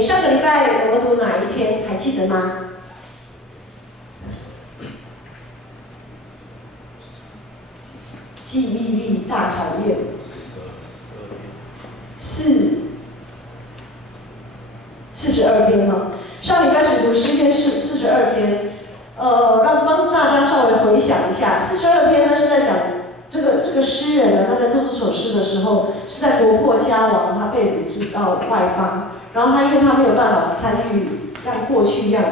上个礼拜我们读哪一篇？还记得吗？记忆力大考验。42篇哈。上礼拜只读诗篇是42篇，帮大家稍微回想一下，42篇呢是在讲这个诗人呢，他在做这首诗的时候是在国破家亡，他被掳出到外邦，然后因为他没有办法参与像过去一样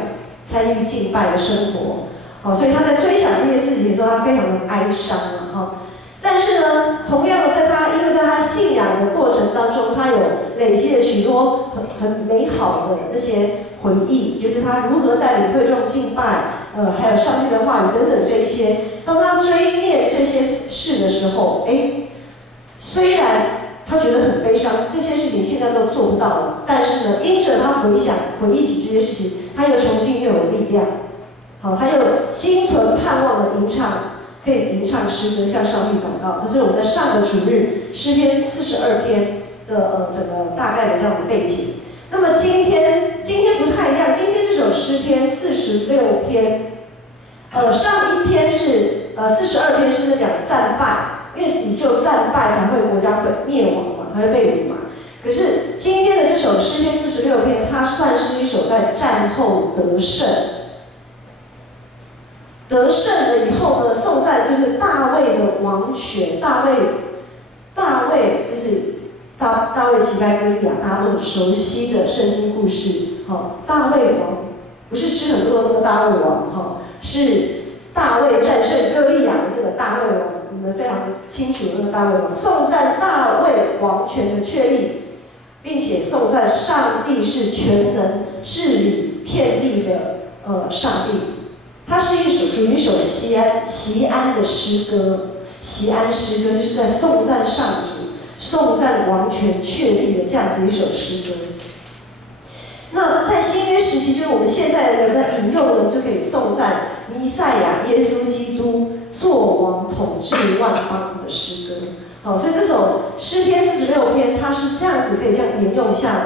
参与敬拜的生活，好，所以他在追想这件事情的时候，他非常的哀伤啊哈。但是呢，同样的，因为在他信仰的过程当中，他有累积了许多很美好的那些回忆，就是他如何带领会众敬拜，还有上帝的话语等等这一些。当他追念这些事的时候，虽然他觉得很悲伤，这些事情现在都做不到了，但是呢，因着他回忆起这些事情，他又重新又有力量，好，他又心存盼望的吟唱。可以吟唱诗歌，向上帝祷告。这是我们在上个主日诗篇42篇的整个大概的这样的背景。那么今天不太一样，今天这首诗篇46篇，上一篇是42篇是在讲战败，因为你只有战败才会国家会灭亡嘛，才会被掳嘛。可是今天的这首诗篇46篇，它算是一首在战后得胜。得胜了以后呢，颂赞就是大卫的王权。大卫就是大卫击败歌利亚，大家都很熟悉的圣经故事。好，大卫王不是诗很多的那个大卫王哈，是大卫战胜歌利亚的那个大卫王，你们非常清楚的那个大卫王。颂赞大卫王权的确立，并且颂赞上帝是全能治理遍地的上帝。它是属于一首锡安的诗歌，锡安诗歌就是在颂赞上主、颂赞王权确立的这样子一首诗歌。那在新约时期，就是我们现在的人在引用的，就可以颂赞弥赛亚耶稣基督作王统治万邦的诗歌。好，所以这首诗篇46篇，它是这样子可以这样沿用下来。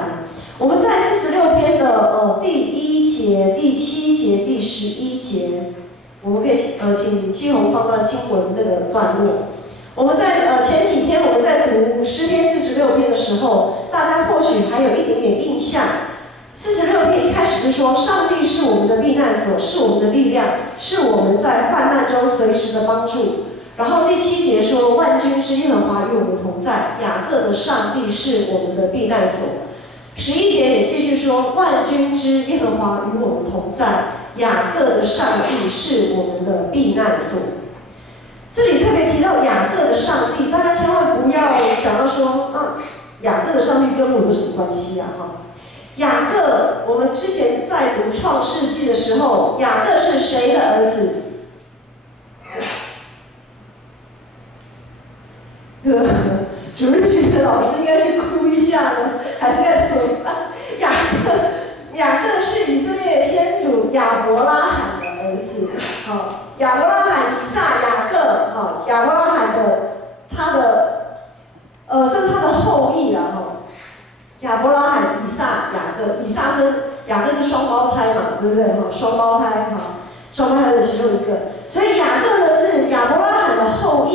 我们在46篇的第1节、第7节、第11节，我们可以请基宏放到经文那个段落。我们在前几天我们在读诗篇46篇的时候，大家或许还有一点点印象。46篇一开始就说，上帝是我们的避难所，是我们的力量，是我们在患难中随时的帮助。然后第7节说，万军之耶和华与我们同在，雅各的上帝是我们的避难所。11节也继续说，万军之耶和华与我们同在，雅各的上帝是我们的避难所。这里特别提到雅各的上帝，大家千万不要想到说，雅各的上帝跟我有什么关系啊？雅各，我们之前在读创世纪的时候，雅各是谁的儿子？主日学的老师应该去哭一下呢，还是该怎么办？雅各是以色列先祖亚伯拉罕的儿子。好，亚伯拉罕、以撒、雅各，好，亚伯拉罕的算是他的后裔啦，哈。亚伯拉罕、以撒、雅各，雅各是双胞胎嘛，对不对？哈，双胞胎，哈，双胞胎的其中一个。所以雅各呢是亚伯拉罕的后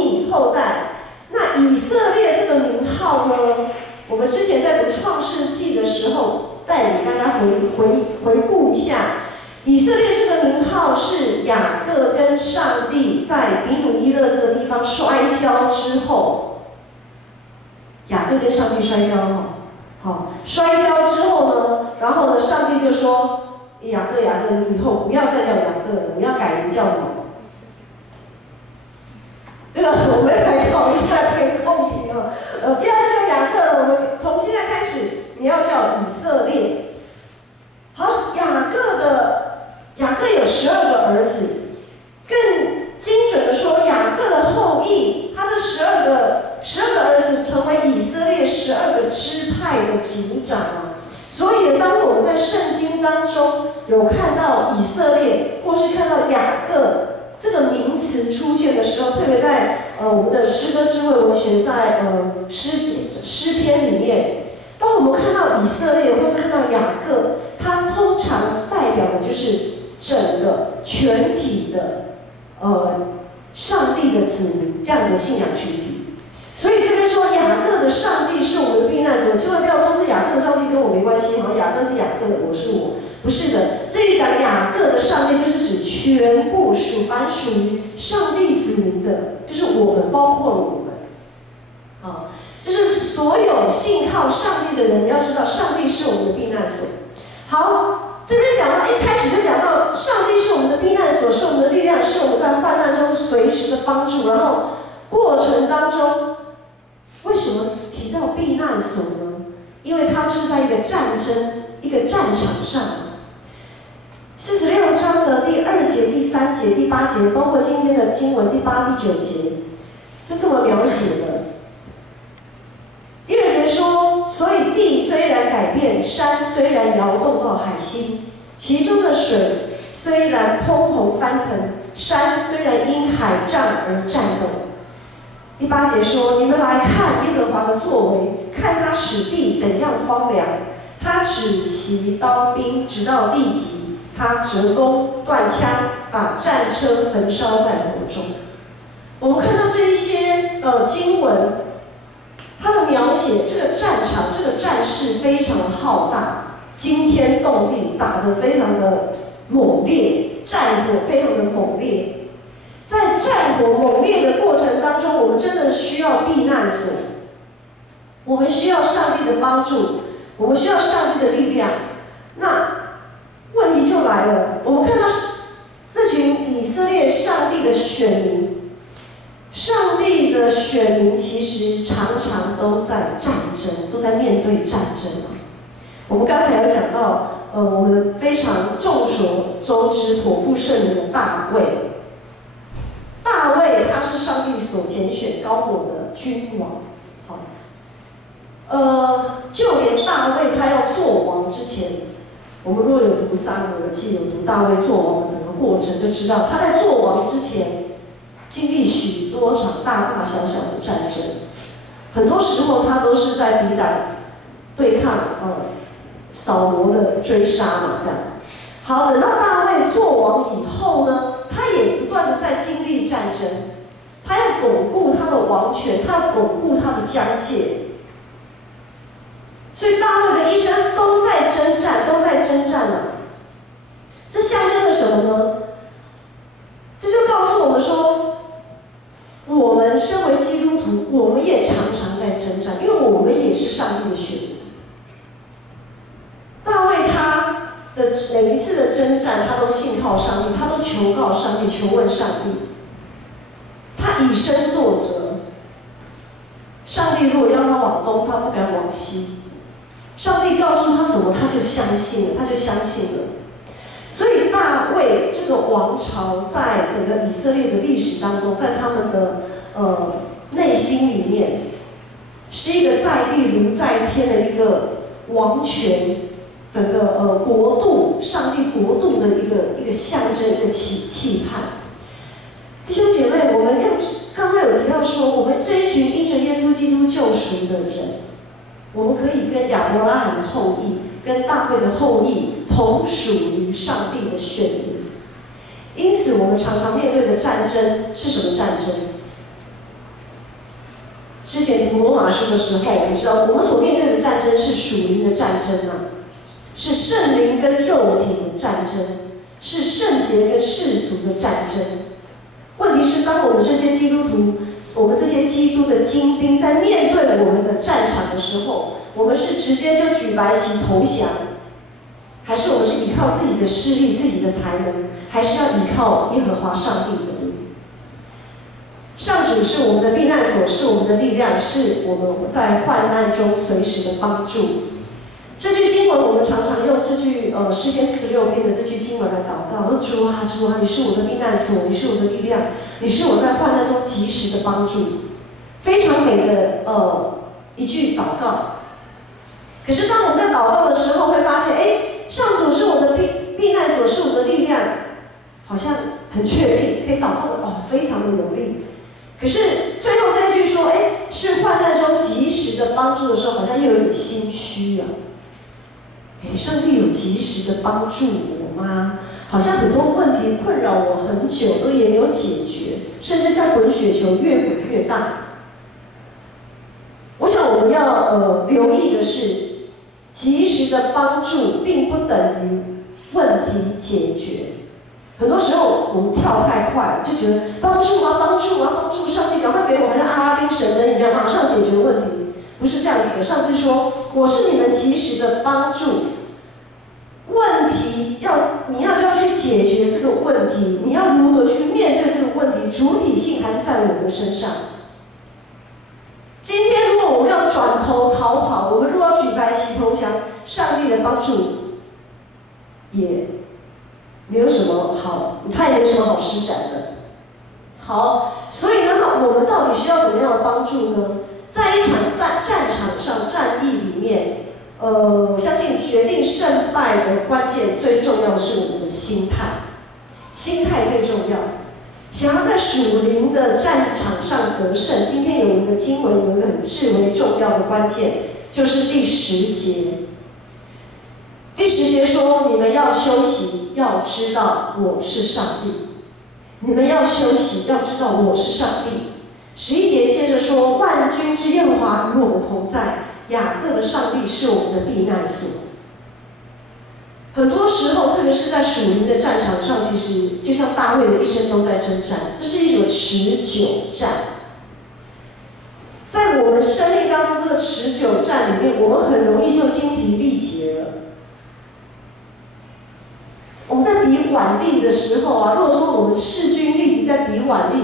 代。那以色列这个名号呢，我们之前在读创世纪的时候，带领大家回顾一下，以色列这个名号是雅各跟上帝在比努伊勒这个地方摔跤之后，雅各跟上帝摔跤哈，好，摔跤之后呢，然后呢，上帝就说，雅各，你以后不要再叫雅各了，你要改名叫什么？这个我们来考一下这个空题哦，不要再叫雅各了，我们从现在开始，你要叫以色列。好，雅各有12个儿子，更精准的说，雅各的后裔，他的12个儿子成为以色列12个支派的族长啊。所以，当我们在圣经当中有看到以色列，或是看到雅各这个名词出现的时候，特别在我们的诗歌智慧文学在诗篇里面，当我们看到以色列或者看到雅各，它通常代表的就是整个全体的上帝的子民这样的信仰群体。所以这边说雅各的上帝是我们的避难所，千万不要说是雅各的上帝跟我没关系，好像雅各是雅各，我是我，不是的。这里讲雅各的上帝，就是指全部凡属于上帝子民的，就是我们，包括了我们，啊，就是所有信靠上帝的人，你要知道，上帝是我们的避难所。好，这边讲到一开始就讲到，上帝是我们的避难所，是我们的力量，是我们在患难中随时的帮助，然后过程当中。为什么提到避难所呢？因为他们是在一个战争、一个战场上。46章的第2节、第3节、第8节，包括今天的经文第8、第9节，是这么描写的。第2节说：“所以地虽然改变，山虽然摇动到海心，其中的水虽然匉茕翻腾，山虽然因海战而颤抖。”第8节说：“你们来看耶和华的作为，看他使地怎样荒凉。他指其刀兵，直到地极；他折弓断枪，把战车焚烧在火中。”我们看到这一些经文，它的描写这个战场、这个战事非常的浩大，惊天动地，打得非常的猛烈，战火非常的猛烈。在战火猛烈的过程当中，我们真的需要避难所，我们需要上帝的帮助，我们需要上帝的力量。那问题就来了，我们看到这群以色列上帝的选民，上帝的选民其实常常都在战争，都在面对战争。我们刚才有讲到，我们非常众所周知、颇负盛名的大卫。大卫他是上帝所拣选高抹的君王，就连大卫他要做王之前，我们若有读撒母耳记，有读大卫做王的整个过程，就知道他在做王之前，经历许多场大大小小的战争，很多时候他都是在抵挡、对抗扫罗的追杀嘛，这样。好，等到大卫做王以后呢？他也不断的在经历战争，他要巩固他的王权，他要巩固他的疆界。所以大卫的一生都在征战，都在征战啊。这象征了什么呢？这就告诉我们说，我们身为基督徒，我们也常常在征战，因为我们也是上帝的选民。大卫他的每一次的征战，他都信靠上帝，他都求告上帝，求问上帝。他以身作则。上帝如果要他往东，他不敢往西。上帝告诉他什么，他就相信了，他就相信了。所以大卫这个王朝在整个以色列的历史当中，在他们的内心里面，是一个在地如在天的一个王权。整个国度，上帝国度的一个象征，一个期盼。弟兄姐妹，我们刚刚有提到说，我们这一群因着耶稣基督救赎的人，我们可以跟亚伯拉罕的后裔、跟大卫的后裔同属于上帝的选民。因此，我们常常面对的战争是什么战争？之前读罗马书的时候，我们知道我们所面对的战争是属灵的战争啊。是圣灵跟肉体的战争，是圣洁跟世俗的战争。问题是，当我们这些基督徒，我们这些基督的精兵，在面对我们的战场的时候，我们是直接就举白旗投降，还是我们是依靠自己的势力、自己的才能，还是要依靠耶和华上帝的力？上主是我们的避难所，是我们的力量，是我们在患难中随时的帮助。这句经文，我们常常用这句诗篇46篇的这句经文来祷告，说主啊，主啊，你是我的避难所，你是我的力量，你是我在患难中及时的帮助，非常美的一句祷告。可是当我们在祷告的时候，会发现，上主是我的避难所，是我的力量，好像很确定，可以祷告的非常的有力。可是最后这一句说，哎，是患难中及时的帮助的时候，好像又有点心虚啊。哎，上帝有及时的帮助我吗？好像很多问题困扰我很久，都也没有解决，甚至像滚雪球越滚越大。我想我们要留意的是，及时的帮助并不等于问题解决。很多时候我们跳太快，就觉得帮助啊，帮助啊，帮助！上帝赶快给我，好像阿拉丁神灯一样，马上解决问题。不是这样子的。上帝说：“我是你们及时的帮助。”问题你要不要去解决这个问题？你要如何去面对这个问题？主体性还是在我们的身上。今天如果我们要转头逃跑，我们如果要举白旗投降，上帝的帮助也没有什么好，他也没有什么好施展的。好，所以呢，我们到底需要怎么样的帮助呢？在一场战场上战役里面。我相信决定胜败的关键最重要的是我们的心态，心态最重要。想要在属灵的战场上得胜，今天有一个经文有一个很至为重要的关键，就是第10节。第10节说：“你们要休息，要知道我是上帝。”你们要休息，要知道我是上帝。11节接着说：“万军之耶和华与我们同在。”雅各的上帝是我们的避难所。很多时候，特别是在属灵的战场上，其实就像大卫的一生都在征战，这是一种持久战。在我们生命当中这个持久战里面，我们很容易就精疲力竭了。我们在比腕力的时候啊，如果说我们势均力敌在比腕力，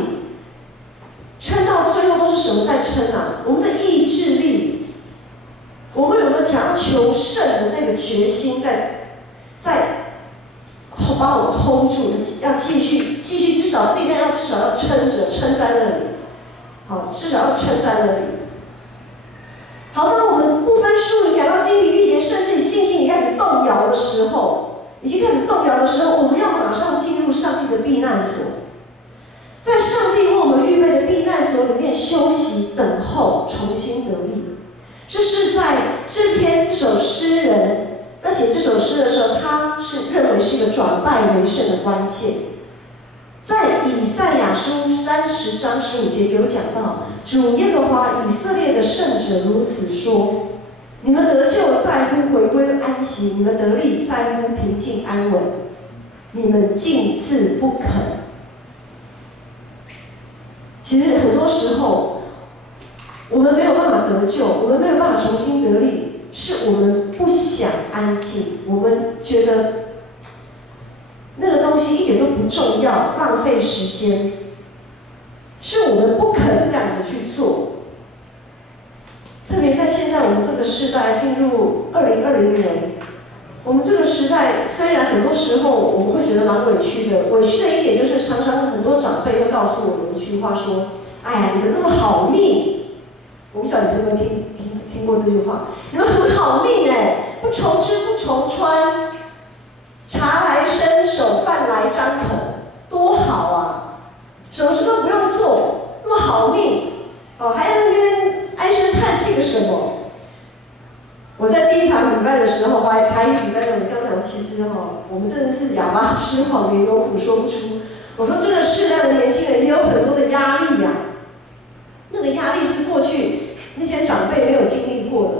撑到最后都是什么在撑啊？我们的意志力。我们有没有想要求胜的那个决心在把我们 hold 住？要继续，至少力量至少要撑在那里，好，至少要撑在那里。好，当我们不分输赢，感到精疲力竭，甚至你信心开始动摇的时候，我们要马上进入上帝的避难所，在上帝为我们预备的避难所里面休息、等候、重新得力。这是在这首诗人在写这首诗的时候，他是认为是一个转败为胜的关键。在以赛亚书30章15节有讲到，主耶和华以色列的圣者如此说：“你们得救在乎回归安息，你们得力在乎平静安稳，你们竟自不肯。”其实很多时候，我们没有办法得救，我们没有办法重新得力，是我们不想安静，我们觉得那个东西一点都不重要，浪费时间，是我们不肯这样子去做。特别在现在我们这个时代进入2020年，我们这个时代虽然很多时候我们会觉得蛮委屈的，委屈的一点就是常常很多长辈会告诉我们一句话说：“哎呀，你们这么好命。”我不晓得你有没有听过这句话？你们很好命哎，不愁吃不愁穿，茶来伸手，饭来张口，多好啊！什么事都不用做，那么好命哦，还在那边唉声叹气个什么？我在第一堂礼拜的时候，台语礼拜的，我刚讲，其实我们真的是哑巴吃黄连，有苦说不出。我说这个世代的年轻人也有很多的压力呀。那个压力是过去那些长辈没有经历过的，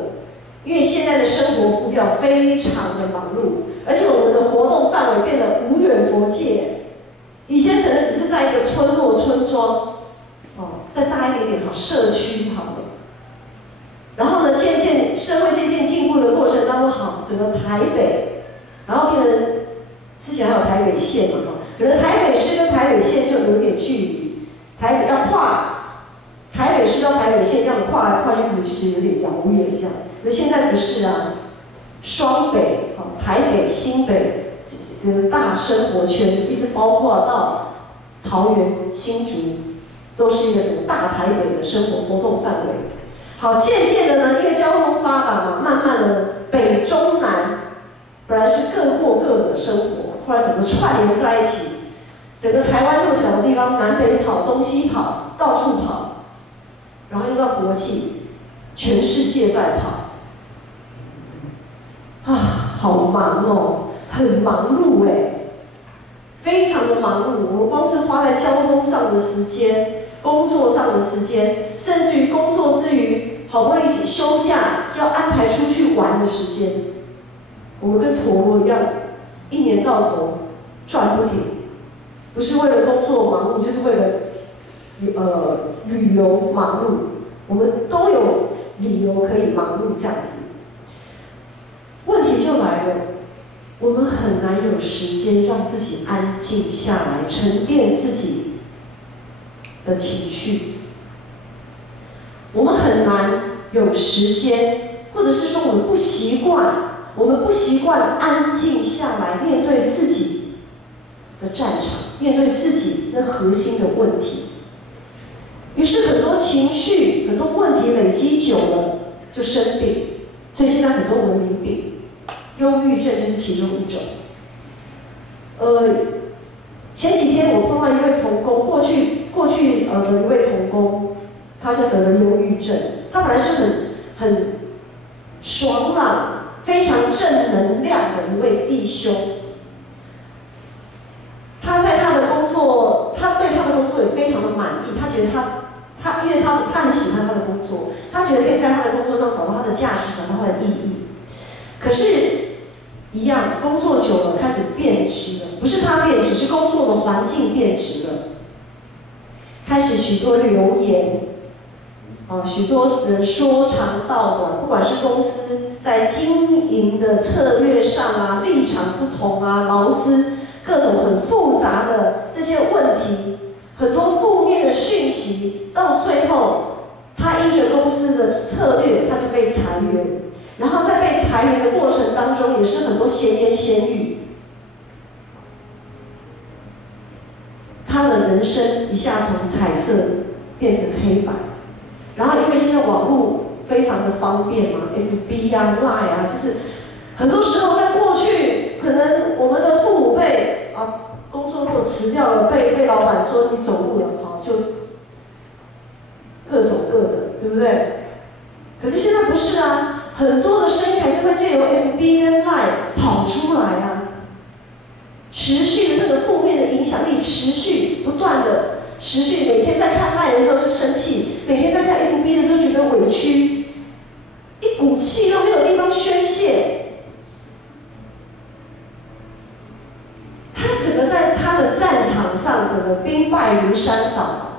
因为现在的生活步调非常的忙碌，而且我们的活动范围变得无远弗届。以前可能只是在一个村落、村庄，再大一点点好，社区好了。然后呢，社会渐渐进步的过程当中，好，整个台北，然后变成之前还有台北县嘛，可能台北市跟台北县就有点距离，台北要跨。台北市到台北县这样跨来跨去，可能就是有点遥远这样。可是现在不是啊，双北、台北、新北这个大生活圈，一直包括到桃园、新竹，都是一个整个大台北的生活活动范围。好，渐渐的呢，因为交通发达嘛，慢慢的北中南本来是各过各的生活，后来整个串联在一起，整个台湾那么小的地方，南北跑、东西跑。跑，到处跑，然后又到国际，全世界在跑，好忙哦，很忙碌哎，非常的忙碌。我们光是花在交通上的时间、工作上的时间，甚至于工作之余，好不容易一起休假，要安排出去玩的时间，我们跟陀螺一样，一年到头转不停，不是为了工作忙碌，就是为了旅游忙碌。我们都有理由可以忙碌这样子。问题就来了，我们很难有时间让自己安静下来，沉淀自己的情绪。我们很难有时间，或者是说我们不习惯安静下来面对自己的战场，面对自己那核心的问题。于是很多情绪、很多问题累积久了就生病，所以现在很多文明病，忧郁症就是其中一种。前几天我碰到一位同工，过去的一位同工，他就得了忧郁症。他本来是很爽朗、非常正能量的一位弟兄。他对他的工作也非常的满意，他觉得因为他很喜欢他的工作，他觉得可以在他的工作上找到他的价值，找到他的意义。可是，一样工作久了开始变质了，不是他变质，是工作的环境变质了。开始许多流言，许多人说长道短，不管是公司在经营的策略上啊、立场不同啊、劳资各种很复杂的这些问题，很多负面的讯息，到最后他因着公司的策略，他就被裁员。然后在被裁员的过程当中，也是很多闲言闲语，他的人生一下从彩色变成黑白。然后因为现在网络非常的方便嘛 ，FB 啊、Line 啊，就是很多时候在过去，可能我们的父母辈工作如果辞掉了，被老板说你走路了，就各走各的，对不对？可是现在不是啊。很多的声音还是会借由 FB 跟 Line 跑出来啊，持续的那个负面的影响力持续不断的持续，每天在看 Line 的时候就生气，每天在看 FB 的时候觉得委屈，一股气都没有地方宣泄。他整个在他的战场上，整个兵败如山倒。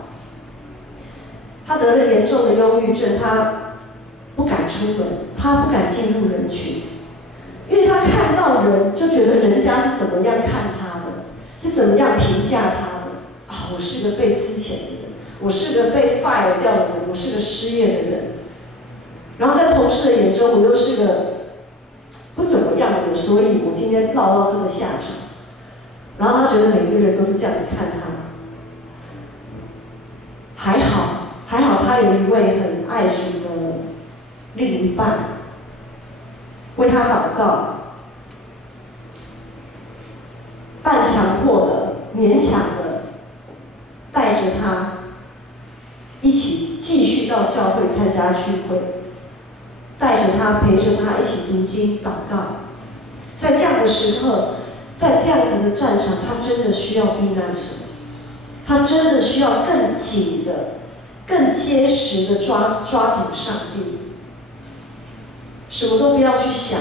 他得了严重的忧郁症，他不敢出门，他不敢进入人群，因为他看到人就觉得人家是怎么样看他的，是怎么样评价他的。我是个被资遣的人，我是个被 fire 掉的人，我是个失业的人。然后在同事的眼中，我又是个不怎么样的人，所以我今天落到这个下场。然后他觉得每个人都是这样子看他。还好他有一位很爱主的另一半，为他祷告，半强迫的、勉强的，带着他一起继续到教会参加聚会，带着他、陪着他一起读经、祷告。在这样的时刻，在这样子的战场，他真的需要避难所，他真的需要更紧的、更结实的抓紧上帝。什么都不要去想，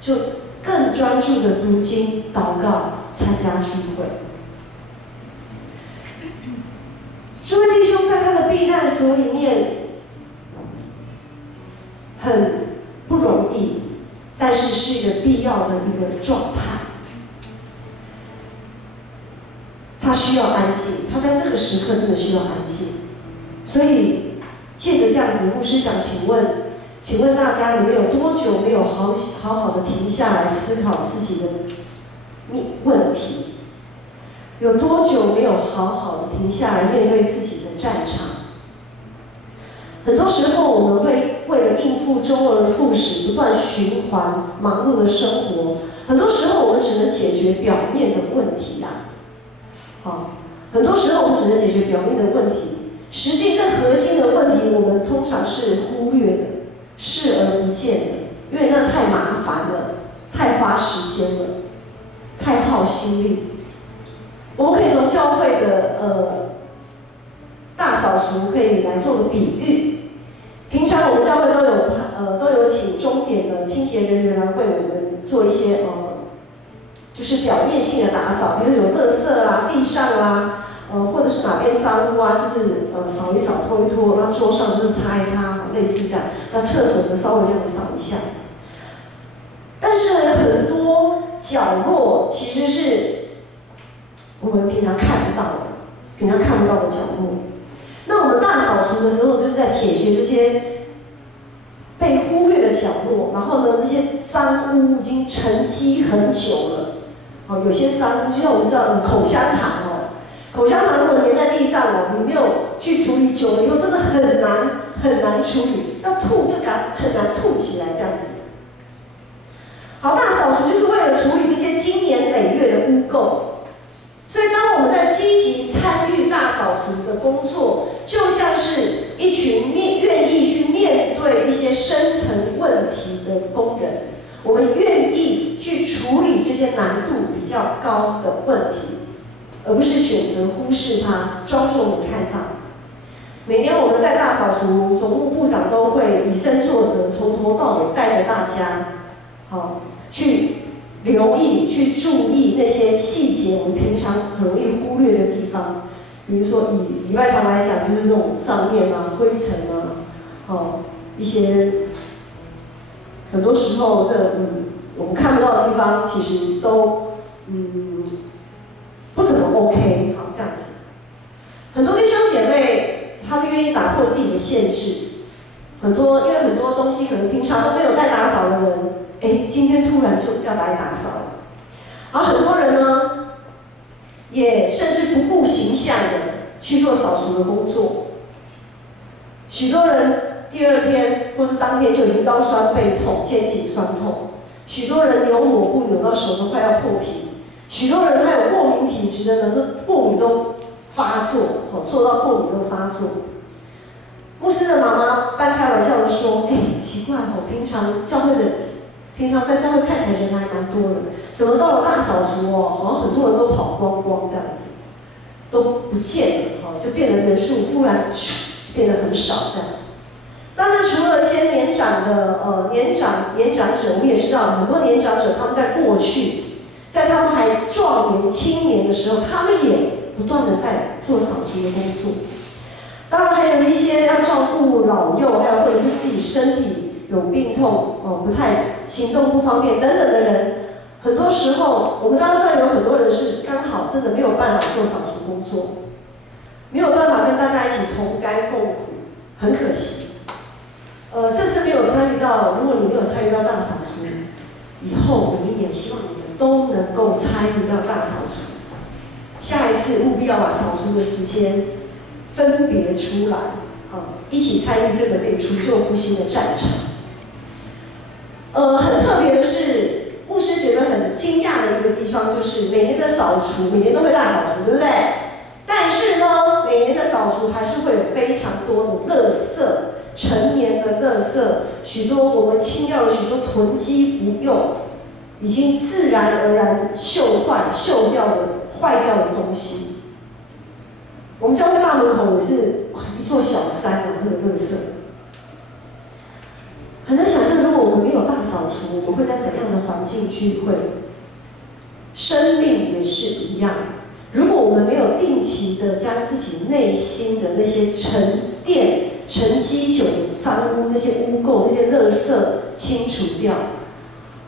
就更专注的读经、祷告、参加聚会。这位弟兄在他的避难所里面很不容易，但是是一个必要的一个状态。他需要安静，他在这个时刻真的需要安静。所以借着这样子，牧师想请问大家，你们有多久没有好好的停下来思考自己的问题？有多久没有好好的停下来面对自己的战场？很多时候，我们会为了应付周而复始、不断循环、忙碌的生活，很多时候我们只能解决表面的问题很多时候我们只能解决表面的问题。实际更核心的问题，我们通常是忽略的、视而不见的，因为那太麻烦了，太花时间了，太耗心力。我们可以从教会的大扫除可以来做个比喻。平常我们教会都有请钟点的清洁人员来为我们做一些就是表面性的打扫，比如有垃圾啦、地上啦，或者是哪边脏污啊，就是扫一扫、拖一拖，那桌上就是擦一擦，类似这样。那厕所呢，稍微这样扫一下。但是很多角落其实是我们平常看不到的角落。那我们大扫除的时候，就是在解决这些被忽略的角落，然后呢，那些脏污已经沉积很久了。有些脏污，就像我们知道的口香糖口香糖如果粘在地上你没有去处理，久了以后真的很难处理，要吐就很难吐起来这样子。好，大扫除就是为了处理这些经年累月的污垢。所以，当我们在积极参与大扫除的工作，就像是一群愿意去面对一些深层问题的工人，我们愿意去处理这些难度比较高的问题，而不是选择忽视它，装作没看到。每年我们在大扫除，总务部长都会以身作则，从头到尾带着大家，去留意、去注意那些细节，我们平常很容易忽略的地方。比如说以礼拜堂来讲，就是这种上面灰尘一些很多时候的我们看不到的地方，其实都不怎么 OK。好，这样子，很多弟兄姐妹他们愿意打破自己的限制，因为很多东西可能平常都没有在打扫的人，今天突然就要来打扫了。而很多人呢，也甚至不顾形象的去做扫除的工作。许多人第二天或是当天就已经腰酸背痛、肩颈酸痛。许多人扭抹布扭到手都快要破皮。许多人他有过敏体质的人，过敏都发作，做到过敏都发作。牧师的妈妈半开玩笑的说：“奇怪平常在教会看起来人还蛮多的，怎么到了大扫除好像很多人都跑光光这样子，都不见了就变得人数忽然变得很少这样。当然，除了一些年长者，我们也知道很多年长者他们在过去，在他们还壮年青年的时候，他们也不断的在做扫除的工作。当然，还有一些要照顾老幼，还有或者是自己身体有病痛不太行动不方便等等的人，很多时候我们当然有很多人是刚好真的没有办法做扫除工作，没有办法跟大家一起同甘共苦，很可惜。这次没有参与到，如果你没有参与到大扫除，以后每一年希望你们都能够参与到大扫除。下一次务必要把扫除的时间分别出来，一起参与这个可以除旧布新的战场。很特别的是，牧师觉得很惊讶的一个地方，就是每年的扫除，每年都会大扫除，对不对？但是呢，每年的扫除还是会有非常多的垃圾，陈年的垃圾，许多我们清掉了许多囤积不用，已经自然而然锈掉的、坏掉的东西。我们教会大门口也是一座小山那个垃圾。很难想象，如果我们没有大扫除，我们会在怎样的环境聚会？生命也是一样。如果我们没有定期的将自己内心的那些沉积久的脏污、那些污垢、那些垃圾清除掉，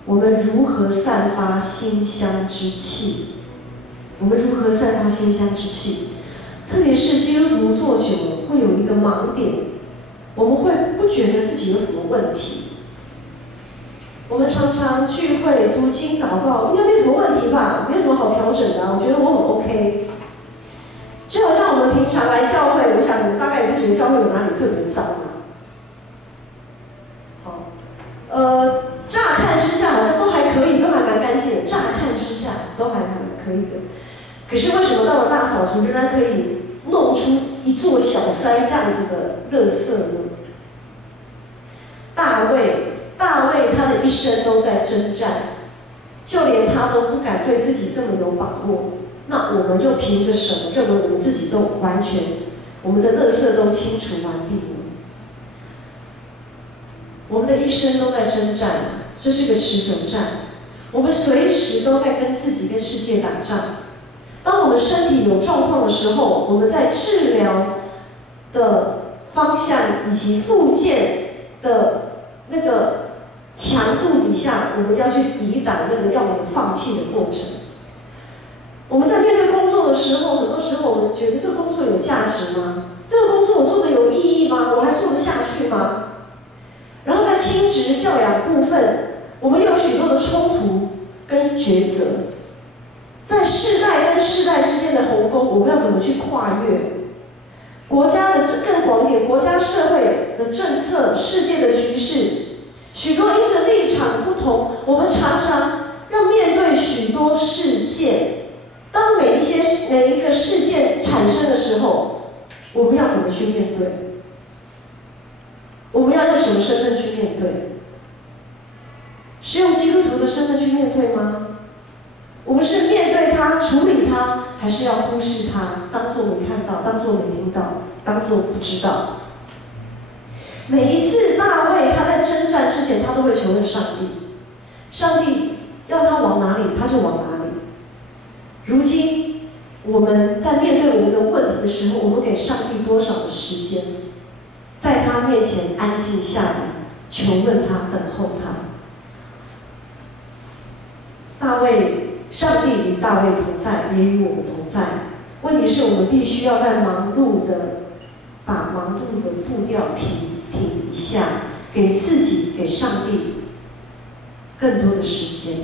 我们如何散发馨香之气？特别是基督徒做久了，会有一个盲点，我们会不觉得自己有什么问题。我们常常聚会读经祷告，应该没什么问题吧？没有什么好调整的我觉得我很 OK。就好像我们平常来教会，我想你们大概也不觉得教会有哪里特别脏乍看之下好像都还可以，都还蛮干净的。乍看之下都还蛮可以的。可是为什么到了大扫除仍然可以弄出一座小山这样子的垃圾呢？大卫他的一生都在征战，就连他都不敢对自己这么有把握。那我们就凭着什么认为我们自己都完全，我们的垃圾都清除完毕了？我们的一生都在征战，这是个持久战。我们随时都在跟自己、跟世界打仗。当我们身体有状况的时候，我们在治疗的方向以及复健的那个强度底下，我们要去抵挡那个要我们放弃的过程。我们在面对工作的时候，很多时候我们觉得这个工作有价值吗？这个工作我做的有意义吗？我还做得下去吗？然后在亲职教养部分，我们有许多的冲突跟抉择，在世代跟世代之间的鸿沟，我们要怎么去跨越？国家的更广一点，国家社会的政策、世界的局势，许多因着立场不同，我们常常要面对许多事件。当每一个事件产生的时候，我们要怎么去面对？我们要用什么身份去面对？是用基督徒的身份去面对吗？我们是面对它、处理它，还是要忽视它，当作没看到，当作没听到，当作不知道？每一次大卫他在征战之前，他都会求问上帝，上帝要他往哪里，他就往哪里。如今我们在面对我们的问题的时候，我们给上帝多少的时间，在他面前安静下来，求问他，等候他。上帝与大卫同在，也与我们同在。问题是我们必须要在把忙碌的步调停一下，给自己、给上帝更多的时间，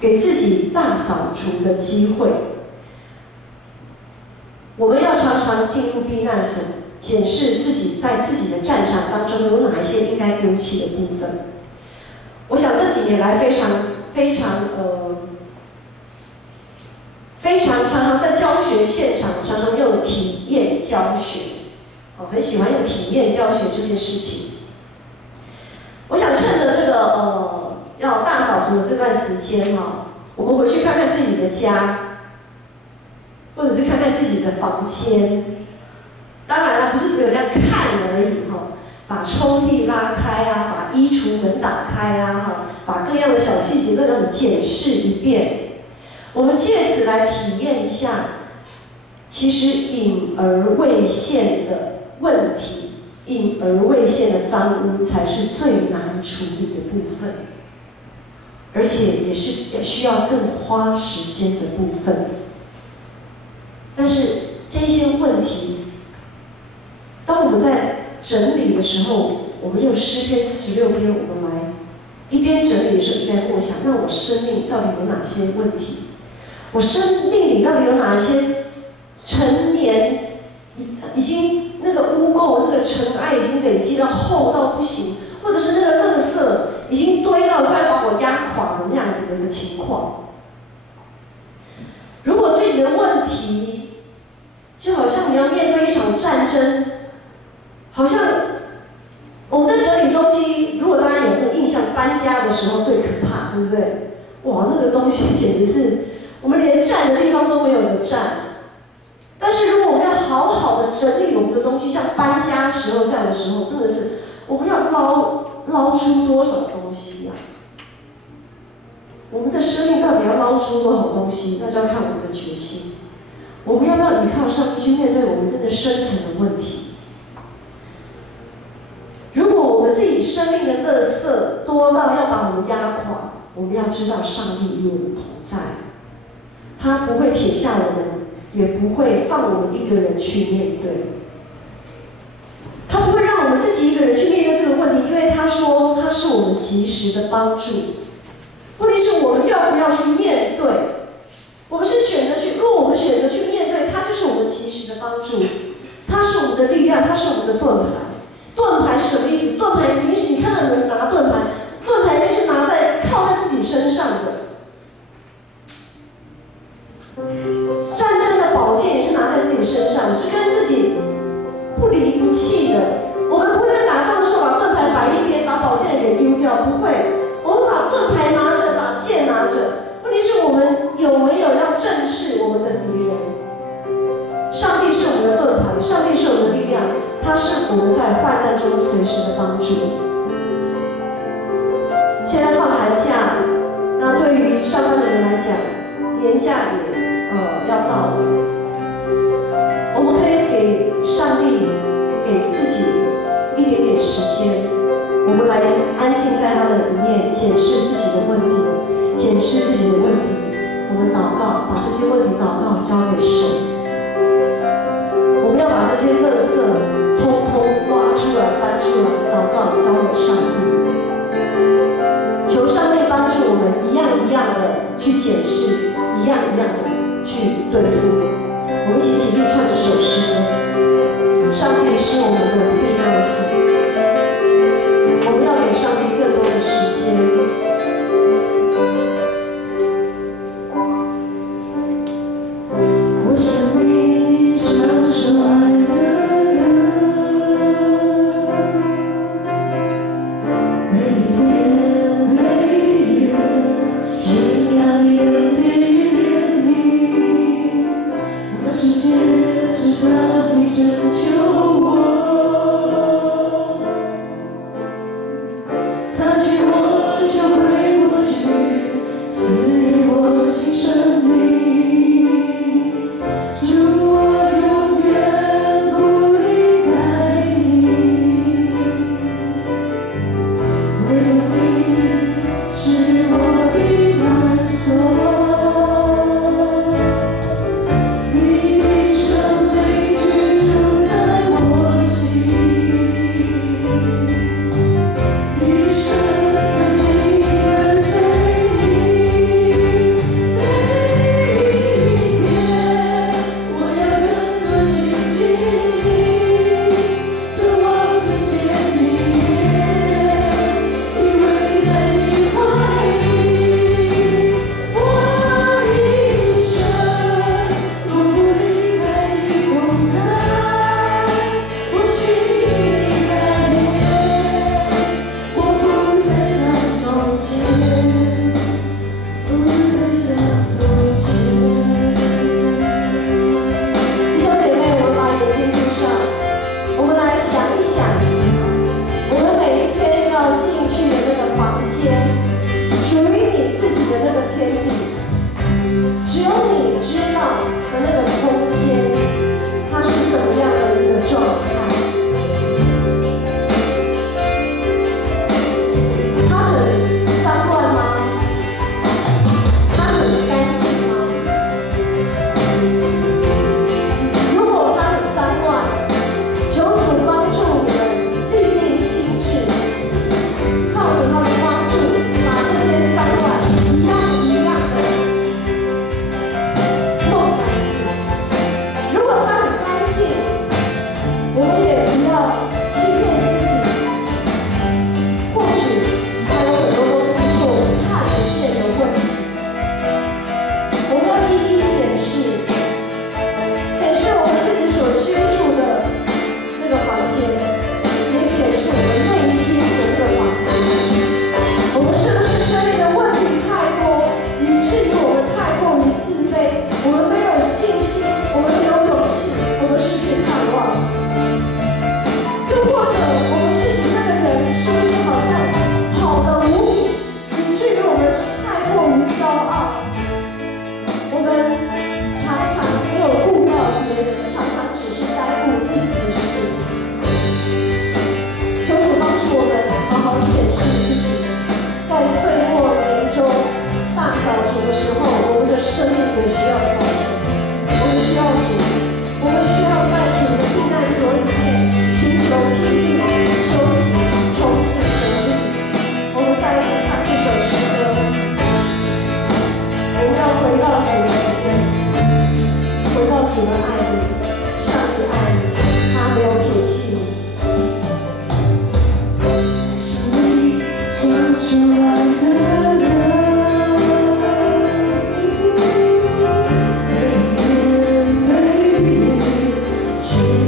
给自己大扫除的机会。我们要常常进入避难所，检视自己在自己的战场当中有哪一些应该丢弃的部分。我想这几年来常常在教学现场，常常用体验教学，很喜欢用体验教学这件事情。我想趁着这个要大扫除的这段时间我们回去看看自己的家，或者是看看自己的房间。当然了，不是只有这样看而已把抽屉拉开把衣橱门打开把各样的小细节都让你检视一遍。我们借此来体验一下，其实隐而未现的问题，隐而未现的脏污才是最难处理的部分，而且也需要更花时间的部分。但是这些问题，当我们在整理的时候，我们用诗篇46篇，我们来一边整理的时候，一边默想，那我生命到底有哪些问题？我生命里到底有哪一些陈年已经那个污垢、那个尘埃已经累积到厚到不行，或者是那个垃圾已经堆到快把我压垮的那样子的一个情况？如果自己的问题就好像你要面对一场战争，好像我们在整理东西，如果大家有那个印象，搬家的时候最可怕，对不对？哇，那个东西简直是我们连站的地方都没有的站。但是如果我们要好好的整理我们的东西，像搬家时候这样的时候，真的是我们要捞出多少东西我们的生命到底要捞出多少东西，那就要看我们的决心。我们要不要依靠上帝去面对我们真的深层的问题？如果我们自己生命的垃圾多到要把我们压垮，我们要知道上帝与我们同在，他不会撇下我们，也不会放我们一个人去面对。他不会让我们自己一个人去面对这个问题，因为他说他是我们及时的帮助。问题是我们要不要去面对？我们是选择去，如果我们选择去面对，它就是我们及时的帮助，它是我们的力量，它是我们的盾牌。盾牌是什么意思？盾牌原因是你看到有人拿盾牌，盾牌就是靠在自己身上的。战争的宝剑也是拿在自己身上，是跟自己帮助。现在放寒假，那对于上班的人来讲，年假也要到了，我们可以给上帝、给自己一点点时间，我们来安静在他的里面，检视自己的问题，检视自己的问题。我们祷告，把这些问题祷告交给神。我们要把这些垃圾通通挖出来、搬出来，祷告交给上帝。求上帝帮助我们一样一样的去检视，一样一样的去对付。我们一起起立唱这首诗歌。上帝是我们的避难所，我们要给上帝更多的时间。我想你承受爱的人，每天每夜宣扬你的怜悯，让世界知道你拯救我，擦去我羞愧过去，赐予我新生命。主，我永远不离开你，唯有你是我避难所。你的圣灵居住在我心，一生会紧紧跟随你。每一天，我要更多亲近你，渴望能见你面，依偎在你怀里。我一生都不离开你同在，我心里感念，我不再像从前，不再像从前。弟兄姐妹，我们把眼睛闭上，我们来想一想，我们每一天要进去的那个房间，属于你自己的那个天地，只有你知道的那个空间，它是怎么样的一个状态？它很脏乱吗？它很干净吗？如果它很脏乱，求主帮助我们立定心志，靠着他的帮助，把这些脏乱一样一样的弄干净。如果它很干净，我们也不要欺骗自己，或许还有很多东西是我们看不见的问题。我们要一一检视，检视我们自己所居住的那个房间，也检视我们内心的那个房间。我们是不是生命的问题太多，以至于我们太过于自卑，我们没有信心，我们没有勇气，我们失去盼望？又或者我们自己这个人是不是好像好的无比，以至于我们太过于骄傲？我们常常没有顾到别人，常常只是单顾自己的事。求主帮助我们好好检视自己，在岁末年终大扫除的时候，我们的生命也需要扫除。我们需要主，我们需要在主的避难所里面寻求批评、休息、重新得力。我们再一次唱这首诗歌，我们要回到主的里面，回到主的爱里。上帝爱你，他没有撇弃你。你将出来的人，每天每夜宣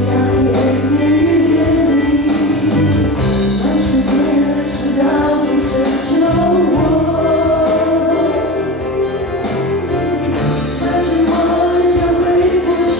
扬你恩典与怜悯，让世界知道你拯救我，擦去我羞愧过去，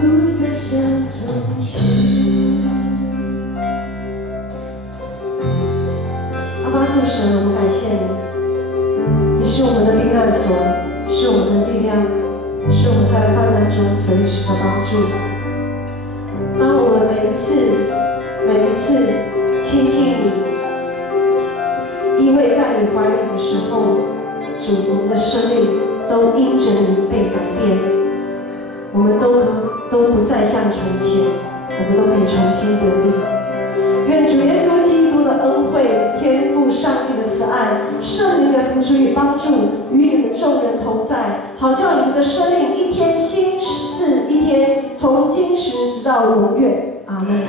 不再像从前。阿爸父神，我们感谢你，你是我们的避难所，是我们的力量，是我们在患难中随时的帮助。当我们每一次亲近你，依偎在你怀里的时候，主，我们的生命都因着你被改变，我们都不再像从前，我们都可以重新得力。愿主耶稣基督的恩惠、天父上帝的慈爱、圣灵的扶持与帮助与你们众人同在，好叫你们的生命一天新似一天，从今时直到永远。阿门。